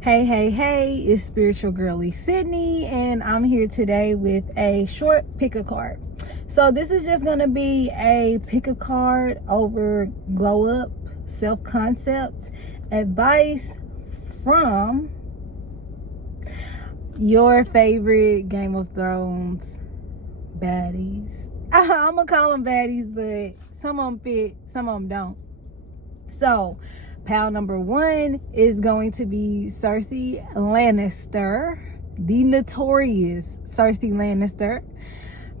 Hey, it's Spiritual Girlie Sydney, and I'm here today with a short pick a card. So this is just going to be a pick a card over glow up, self-concept, advice from your favorite Game of Thrones baddies. I'm going to call them baddies, but some of them fit, some of them don't. So pal number one is going to be Cersei Lannister, the notorious Cersei Lannister.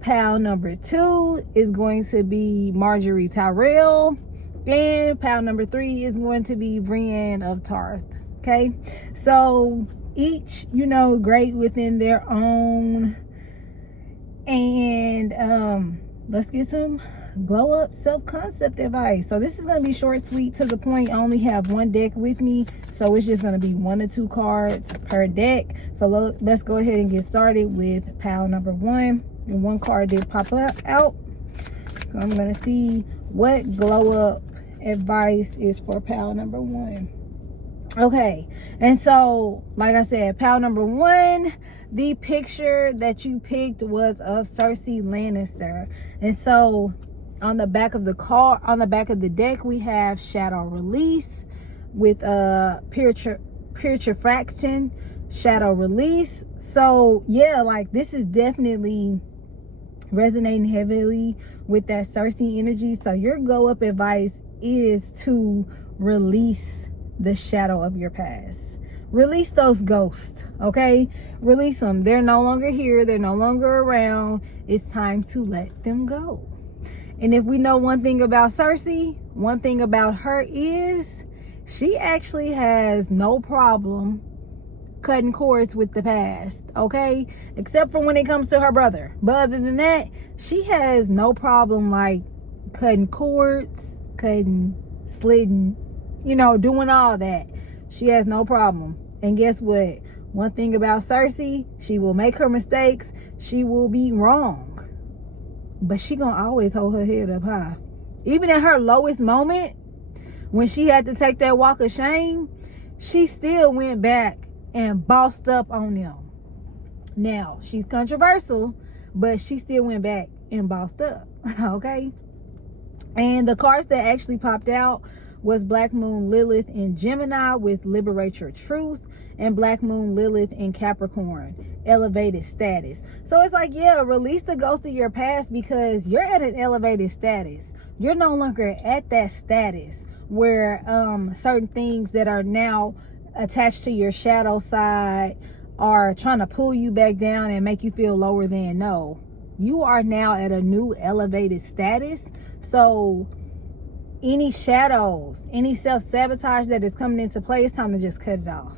Pal number two is going to be Marjorie Tyrell. And pal number three is going to be Brienne of Tarth. Okay, so each, great within their own. And let's get some glow up self-concept advice. So this is going to be short, sweet, to the point. I only have one deck with me, so it's just going to be 1 or 2 cards per deck. So let's go ahead and get started with pile number one. And one card did pop out, so I'm going to see what glow up advice is for pile number one. Okay, and so like I said, pal number one, the picture that you picked was of Cersei Lannister. And so on the back of the card, on the back of the deck, we have shadow release with putrefaction, shadow release. So yeah, like this is definitely resonating heavily with that Cersei energy. So your glow up advice is to release the shadow of your past. Release those ghosts, okay? Release them. They're no longer here. They're no longer around. It's time to let them go. And if we know one thing about Cersei, one thing about her is she actually has no problem cutting cords with the past, okay? Except for when it comes to her brother. But other than that, she has no problem like cutting cords, slitting, doing all that. She has no problem. And guess what? One thing about Cersei, she will make her mistakes. She will be wrong. But she gonna always hold her head up high. Even in her lowest moment, when she had to take that walk of shame, she still went back and bossed up on them. Now, she's controversial, but she still went back and bossed up, okay? And the cards that actually popped out was Black Moon Lilith in Gemini with Liberate Your Truth, and Black Moon Lilith in Capricorn, Elevated Status. So it's like, yeah, release the ghost of your past because you're at an elevated status. You're no longer at that status where certain things that are now attached to your shadow side are trying to pull you back down and make you feel lower than. No, you are now at a new elevated status. So any shadows, any self-sabotage that is coming into play, it's time to just cut it off.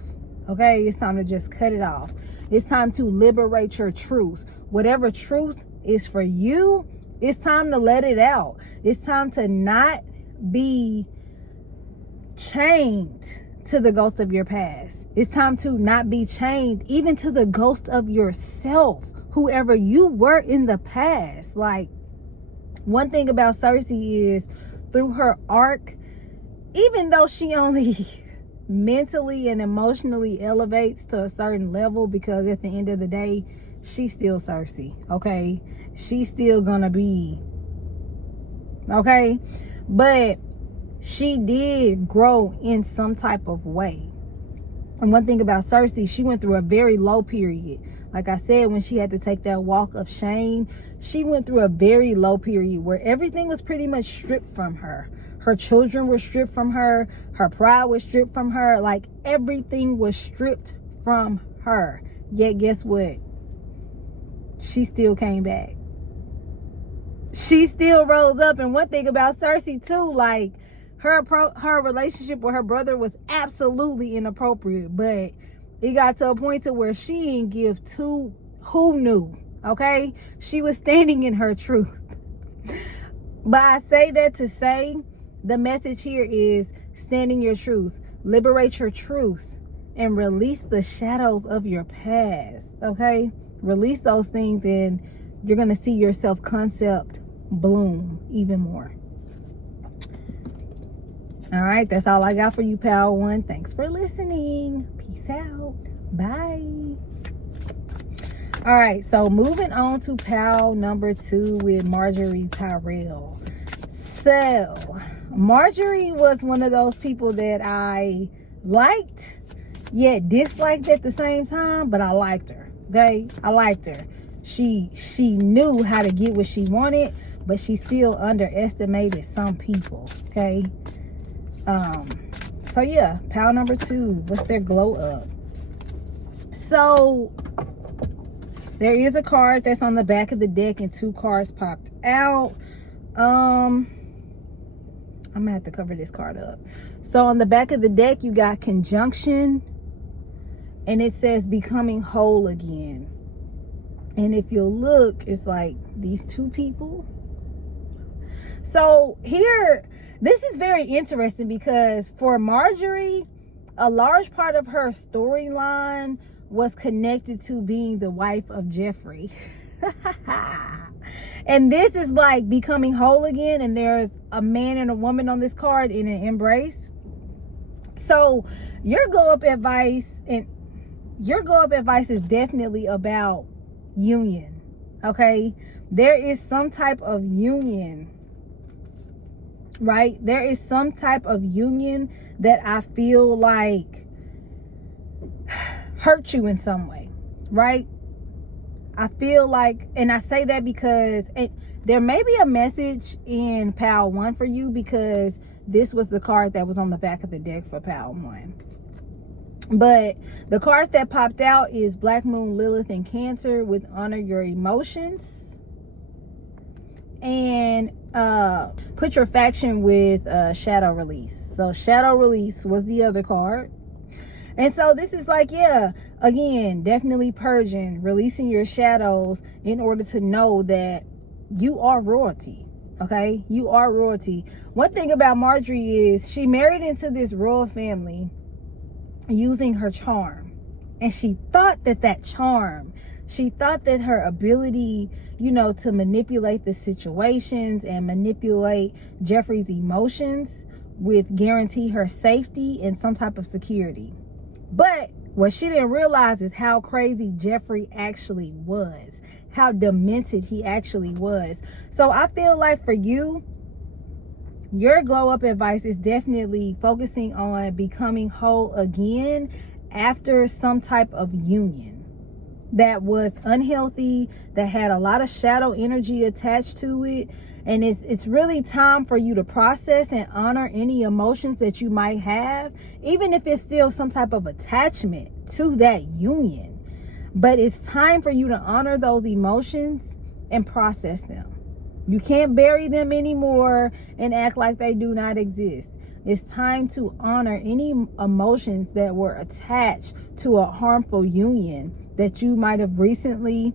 Okay, it's time to just cut it off. It's time to liberate your truth. Whatever truth is for you, it's time to let it out. It's time to not be chained to the ghost of your past. It's time to not be chained even to the ghost of yourself, whoever you were in the past. Like, one thing about Cersei is through her arc, even though she only mentally and emotionally elevates to a certain level, because at the end of the day, she's still Cersei, okay? She's still gonna be, okay? But she did grow in some type of way. And one thing about Cersei, she went through a very low period. Like I said, when she had to take that walk of shame, she went through a very low period where everything was pretty much stripped from her. Her children were stripped from her. Her pride was stripped from her. Like, everything was stripped from her. Yet, guess what? She still came back. She still rose up. And one thing about Cersei, too, like, her relationship with her brother was absolutely inappropriate. But it got to a point to where she didn't give two who knew. Okay? She was standing in her truth. But I say that to say, the message here is stand in your truth, liberate your truth, and release the shadows of your past, okay? Release those things and you're going to see your self-concept bloom even more. All right, that's all I got for you, pal one. Thanks for listening. Peace. Peace out. Bye. All right, so moving on to pal number 2 with Marjorie Tyrell. So Marjorie was one of those people that I liked yet disliked at the same time, but I liked her. Okay, I liked her. She knew how to get what she wanted, but she still underestimated some people. Okay, so yeah, pal number 2, what's their glow up? So there is a card that's on the back of the deck and 2 cards popped out. I'm gonna have to cover this card up. So on the back of the deck, you got conjunction, and it says becoming whole again. And if you'll look, it's like these 2 people. So here, this is very interesting because for Marjorie, a large part of her storyline was connected to being the wife of Jeffrey. And this is like becoming whole again, and there's a man and a woman on this card in an embrace. So your glow up advice is definitely about union. Okay, there is some type of union, right? There is some type of union that I feel like hurt you in some way, right? I feel like, and I say that because there may be a message in pal 1 for you, because this was the card that was on the back of the deck for pal 1. But the cards that popped out is Black Moon, Lilith, and Cancer with honor your emotions. And put your faction with shadow release. So shadow release was the other card. And so this is like, yeah, again, definitely purging, releasing your shadows in order to know that you are royalty. Okay, you are royalty. One thing about Marjorie is she married into this royal family using her charm. And she thought that charm, she thought that her ability, you know, to manipulate the situations and manipulate Jeffrey's emotions would guarantee her safety and some type of security. But what she didn't realize is how crazy Jeffrey actually was, how demented he actually was. So I feel like for you, your glow up advice is definitely focusing on becoming whole again after some type of union that was unhealthy, that had a lot of shadow energy attached to it. And it's really time for you to process and honor any emotions that you might have, even if it's still some type of attachment to that union. But it's time for you to honor those emotions and process them. You can't bury them anymore and act like they do not exist. It's time to honor any emotions that were attached to a harmful union that you might have recently,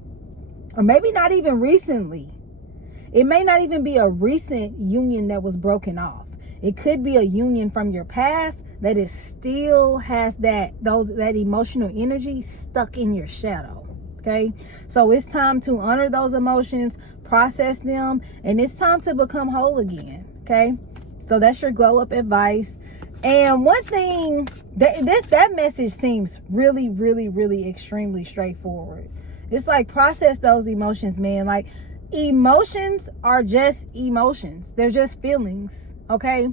or maybe not even recently. It may not even be a recent union that was broken off. It could be a union from your past that it still has that emotional energy stuck in your shadow. Okay, so it's time to honor those emotions, process them, and it's time to become whole again. Okay, so that's your glow up advice. And one thing that message seems really, really, really extremely straightforward. It's like, process those emotions, man. Like, emotions are just emotions. They're just feelings. Okay,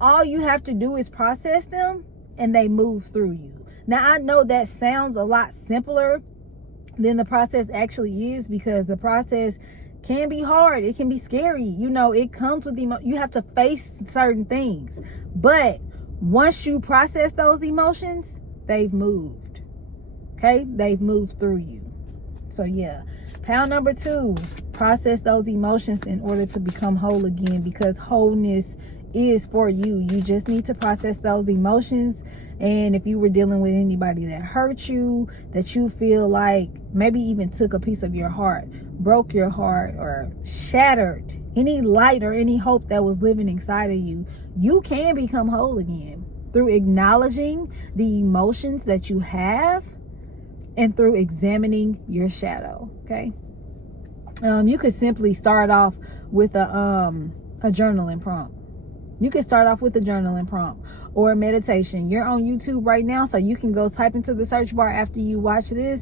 all you have to do is process them and they move through you. Now, I know that sounds a lot simpler than the process actually is, because the process can be hard. It can be scary. You know, it comes with you have to face certain things. But once you process those emotions, they've moved. Okay? They've moved through you. So yeah, pound number 2, process those emotions in order to become whole again, because wholeness is for you. You just need to process those emotions. And if you were dealing with anybody that hurt you, that you feel like maybe even took a piece of your heart, broke your heart, or shattered any light or any hope that was living inside of you, you can become whole again through acknowledging the emotions that you have and through examining your shadow. Okay, you could simply start off with a journaling prompt. You could start off with a journaling prompt, or meditation. You're on YouTube right now, so you can go type into the search bar after you watch this,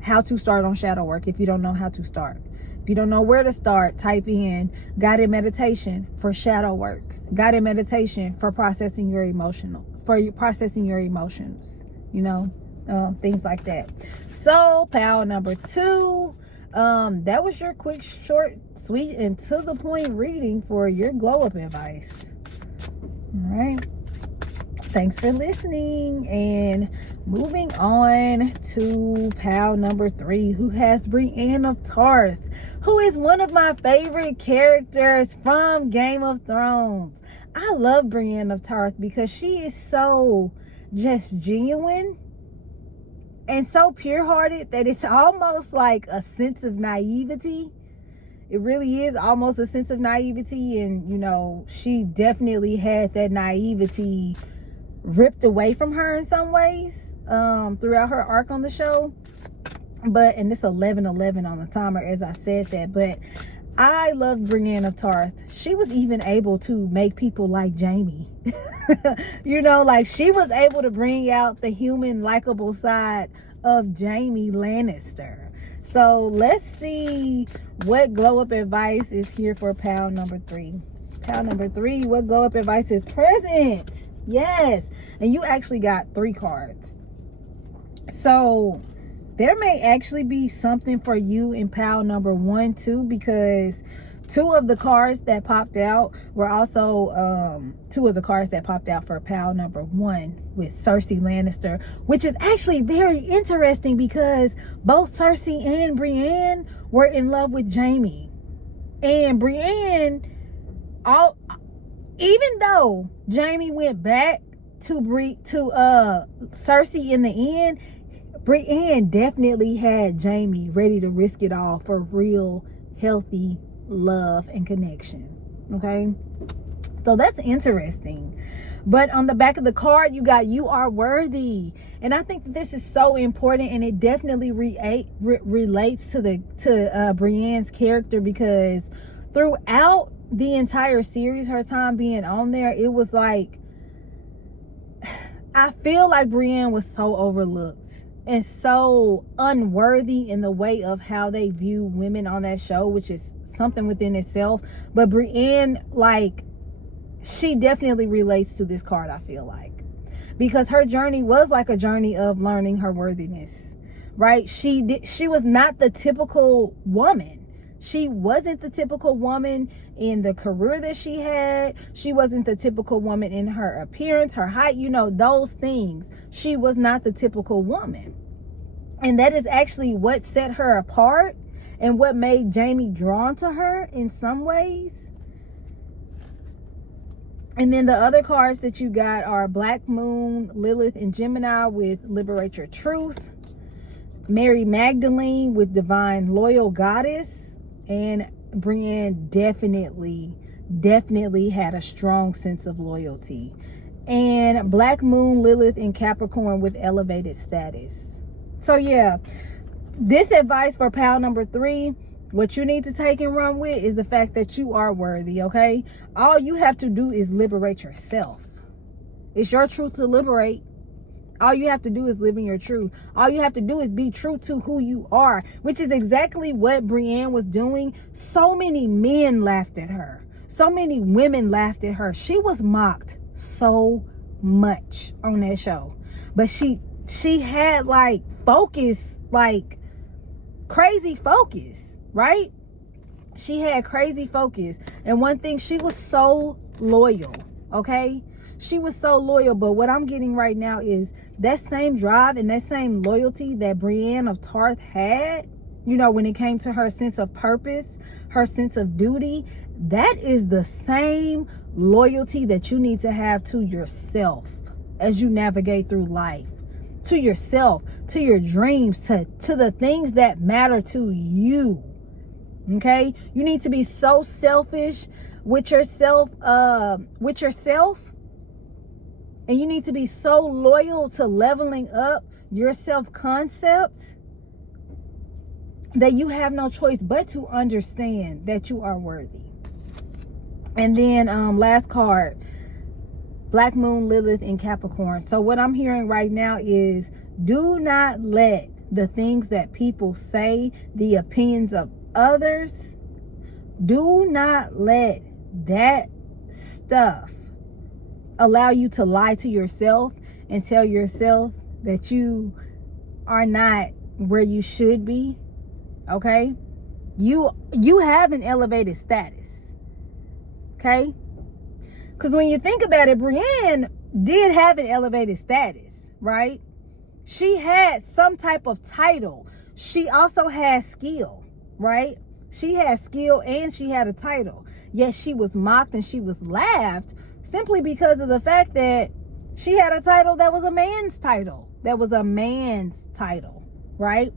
how to start on shadow work if you don't know how to start. If you don't know where to start, type in guided meditation for shadow work, guided meditation for processing your emotions, things like that. So pal number 2, that was your quick, short, sweet, and to the point reading for your glow up advice. All right, thanks for listening, and moving on to pal number 3, who has Brienne of Tarth, who is one of my favorite characters from Game of Thrones. I love Brienne of Tarth because she is so just genuine and so pure-hearted that it's almost like a sense of naivety. It really is almost a sense of naivety, and she definitely had that naivety ripped away from her in some ways throughout her arc on the show. And it's 11:11 on the timer as I said that, but I love Brienne of Tarth. She was even able to make people like Jaime. She was able to bring out the human likable side of Jaime Lannister. So let's see what glow up advice is here for pal number 3. Pal number 3, what glow up advice is present? Yes, and you actually got 3 cards. So there may actually be something for you in pal number 1 too, because 2 of the cards that popped out were also 2 of the cards that popped out for pal number 1 with Cersei Lannister, which is actually very interesting because both Cersei and Brienne were in love with Jaime. And Brienne, even though Jaime went back to Cersei in the end, Brienne definitely had Jaime ready to risk it all for real, healthy love and connection. Okay, so that's interesting. But on the back of the card, you got "You are worthy," and I think that this is so important, and it definitely relates to Brienne's character, because throughout the entire series, her time being on there, it was like, I feel like Brienne was so overlooked and so unworthy in the way of how they view women on that show, which is something within itself. But Brienne, she definitely relates to this card, I feel like, because her journey was like a journey of learning her worthiness, right? She was not the typical woman. She wasn't the typical woman in the career that she had. She wasn't the typical woman in her appearance, her height, those things. She was not the typical woman. And that is actually what set her apart and what made Jaime drawn to her in some ways. And then the other cards that you got are Black Moon, Lilith, and Gemini with Liberate Your Truth, Mary Magdalene with Divine Loyal Goddess, and Brienne definitely had a strong sense of loyalty. And Black Moon, Lilith, and Capricorn with Elevated Status. So yeah, this advice for pal number 3, what you need to take and run with is the fact that you are worthy, okay? All you have to do is liberate yourself. It's your truth to liberate. All you have to do is live in your truth. All you have to do is be true to who you are, which is exactly what Brienne was doing. So many men laughed at her. So many women laughed at her. She was mocked so much on that show. But she had focus, crazy focus, right? She had crazy focus. And one thing, she was so loyal, okay? She was so loyal. But what I'm getting right now is that same drive and that same loyalty that Brienne of Tarth had, when it came to her sense of purpose, her sense of duty, that is the same loyalty that you need to have to yourself as you navigate through life. To yourself, to your dreams, to the things that matter to you. Okay? You need to be so selfish with yourself, and you need to be so loyal to leveling up your self-concept that you have no choice but to understand that you are worthy. And then last card, Black Moon, Lilith, and Capricorn. So what I'm hearing right now is, do not let the things that people say, the opinions of others, do not let that stuff allow you to lie to yourself and tell yourself that you are not where you should be. Okay? You have an elevated status. Okay? Because when you think about it, Brienne did have an elevated status, right? She had some type of title. She also had skill, right? She had skill and she had a title. Yet she was mocked and she was laughed simply because of the fact that she had a title that was a man's title. That was a man's title, right?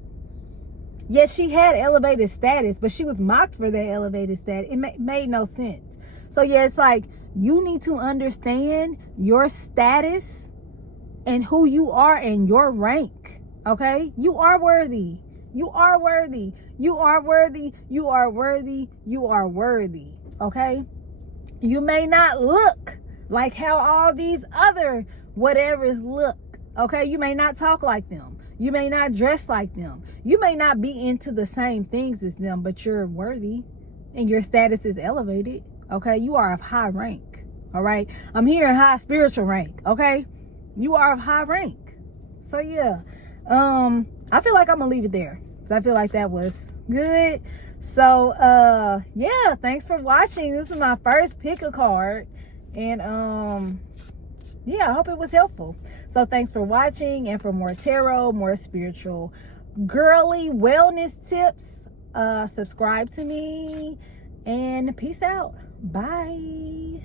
Yet she had elevated status, but she was mocked for that elevated status. It made no sense. So yeah, it's like, you need to understand your status and who you are and your rank. Okay? You are worthy. You are worthy. You are worthy. You are worthy. You are worthy. Okay? You may not look like how all these other whatevers look. Okay? You may not talk like them. You may not dress like them. You may not be into the same things as them, but you're worthy and your status is elevated. Okay? You are of high rank. All right? I'm hearing high spiritual rank. Okay? You are of high rank. So yeah. I feel like I'm gonna leave it there. I feel like that was good. So yeah, thanks for watching. This is my first pick a card. And yeah, I hope it was helpful. So thanks for watching, and for more tarot, more spiritual girly wellness tips, subscribe to me, and peace out. Bye.